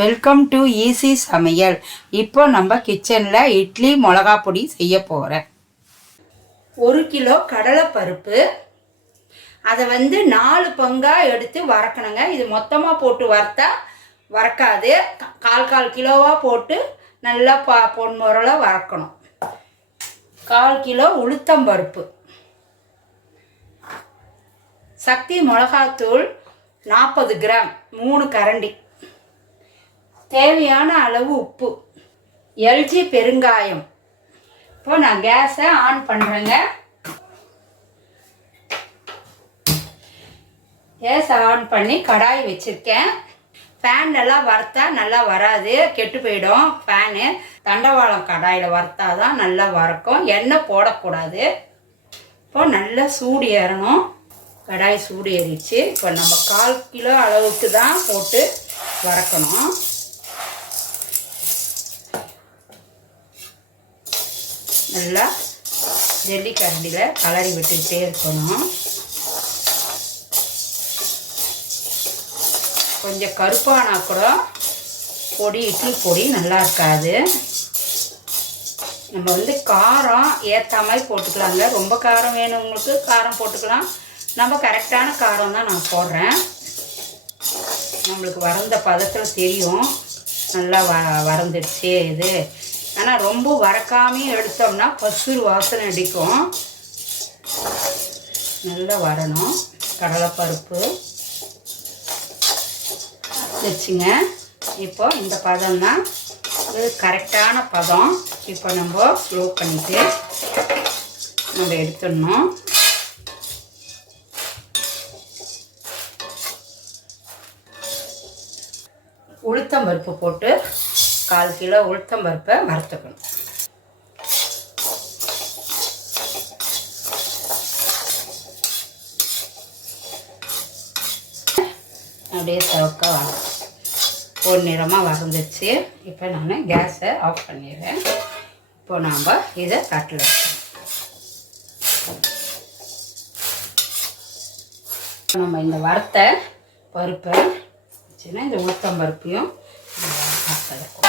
Welcome to easy சமையல். இப்போ நம்ம கிச்சனில் இட்லி மிளகா பொடி செய்ய போகிறேன். 1 கிலோ கடலைப்பருப்பு, அதை 4 பங்காக எடுத்து வறுக்கணுங்க. இது மொத்தமாக போட்டு வறுத்தா வறுக்காது. கால் கிலோவாக போட்டு நல்லா பொன்முறையில் வறுக்கணும். 1/4 கிலோ உளுத்தம்பருப்பு, சக்தி மிளகாத்தூள் 40 கிராம் 3 கரண்டி, தேவையான அளவு உப்பு, எல்ஜி பெருங்காயம். இப்போ நான் கேஸை ஆன் பண்ணுறேங்க. கேஸை ஆன் பண்ணி கடாய் வச்சுருக்கேன். ஃபேன் எல்லாம் வறுத்தா நல்லா வராது, கெட்டு போயிடும் ஃபேனு. தண்டவாளம் கடாயில் வறுத்தா தான் நல்லா வறுக்கும். எண்ணெய் போடக்கூடாது. இப்போ நல்லா சூடு ஏறணும். கடாய் சூடு ஏறிடுச்சு. இப்போ நம்ம 1/4 கிலோ அளவுக்கு தான் போட்டு வறுக்கணும். நல்லா ஜல்லி கரண்டியில் கலரி விட்டுக்கிட்டே இருக்கணும். கொஞ்சம் கருப்பானா கூட பொடி இட்லி பொடி நல்லா இருக்காது. நம்ம காரம் ஏற்ற மாதிரி போட்டுக்கலாங்க. ரொம்ப காரம் வேணுங்களுக்கு காரம் போட்டுக்கலாம். நம்ம கரெக்டான காரம் தான் நான் போடுறேன். நம்மளுக்கு வறந்த பதத்தில் தெரியும் நல்லா வறந்துடுச்சு இது. ஆனால் ரொம்ப வறக்காமையும் எடுத்தோம்னா பசுறு வாசனை அடிக்கும். நல்லா வரணும். கடலைப்பருப்பு வச்சுங்க. இப்போ இந்த பதம் தான் இது கரெக்டான பதம். இப்போ நம்ம ஸ்லோ பண்ணிட்டு நம்ம எடுத்துடணும். உளுத்தம்பருப்பு போட்டு 1/4 கிலோ உளுத்தம்பருப்பை வறுத்துக்கணும். அப்படியே சவுக்கா பொன்னிறமாக வறந்துச்சு. இப்போ நான் கேஸை ஆஃப் பண்ணிடுறேன். இப்போ நாம் இதை தட்டில் வச்சுக்கணும். நம்ம இந்த வறுத்த பருப்பை வச்சுன்னா இந்த உளுத்தம்பருப்பையும் வறுத்தெடுக்கும்.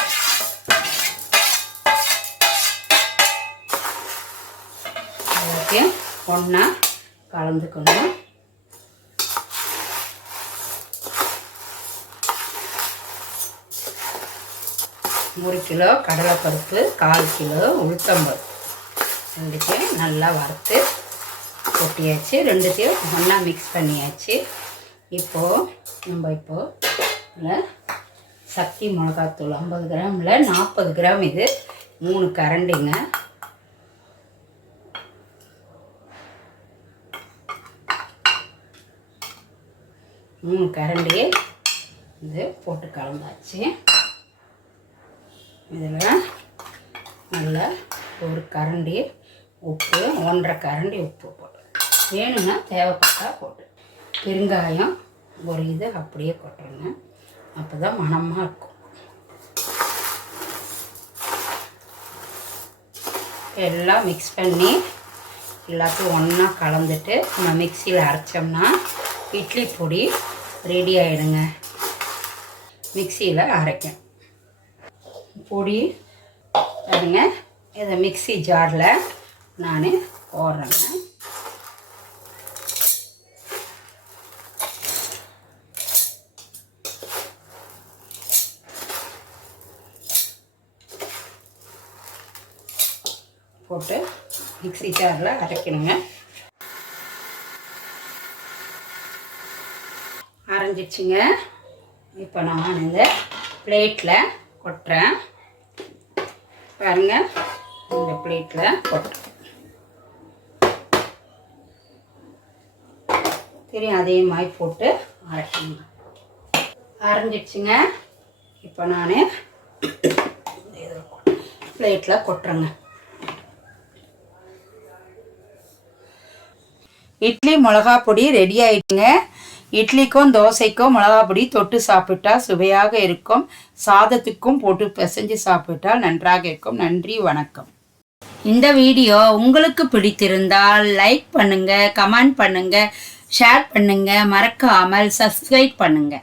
எல்லாத்தையும் ஒன்றா கலந்துக்கணும். ஒரு கிலோ கடலைப்பருப்பு, 1/4 கிலோ உளுத்தம்பருப்பு ரெண்டுத்தையும் நல்லா வறுத்து கொட்டியாச்சு. ரெண்டுத்தையும் ஒன்றா மிக்ஸ் பண்ணியாச்சு. இப்போது நம்ம சக்தி மிளகாத்தூள் 50 கிராமில் 40 கிராம், இது 3 கரண்டிங்க. மூணு கரண்டி இது போட்டு கலந்தாச்சு. இதில் நல்லா 1 கரண்டி உப்பு, 1/2 கரண்டி உப்பு போட்டு, வேணும்னா தேவைப்பட்டா போட்டு, பெருங்காயம் ஒரு இது அப்படியே கொட்டுருங்க. அப்போ தான் மணமாக இருக்கும். எல்லாம் மிக்ஸ் பண்ணி எல்லாத்தையும் ஒன்றா கலந்துட்டு நம்ம மிக்சியில் அரைச்சோம்னா இட்லி பொடி ரெடி ஆகிடுங்க. மிக்சியில் அரைக்கும் பொடி பாருங்க. இதை மிக்சி ஜாரில் நான் போடுறேங்க. போட்டு மிக்சி ஜாரில் அரைக்கணுங்க. அரைஞ்சிடுச்சுங்க. இப்போ நான் இந்த பிளேட்டில் கொட்டுறேன். பாருங்கள், இந்த பிளேட்டில் கொட்டுறேன். தெரியும், அதே மாதிரி போட்டு அரைக்கணுங்க. அரைஞ்சிடுச்சுங்க. இப்போ நான் பிளேட்டில் கொட்டுறேங்க. இட்லி மிளகா பொடி ரெடி ஆயிடுங்க. இட்லிக்கும் தோசைக்கும் மிளகா பொடி தொட்டு சாப்பிட்டா சுவையாக இருக்கும். சாதத்துக்கும் போட்டு பிசைஞ்சு சாப்பிட்டால் நன்றாக இருக்கும். நன்றி, வணக்கம். இந்த வீடியோ உங்களுக்கு பிடித்திருந்தால் லைக் பண்ணுங்க, கமெண்ட் பண்ணுங்க, ஷேர் பண்ணுங்க, மறக்காமல் சப்ஸ்கிரைப் பண்ணுங்க.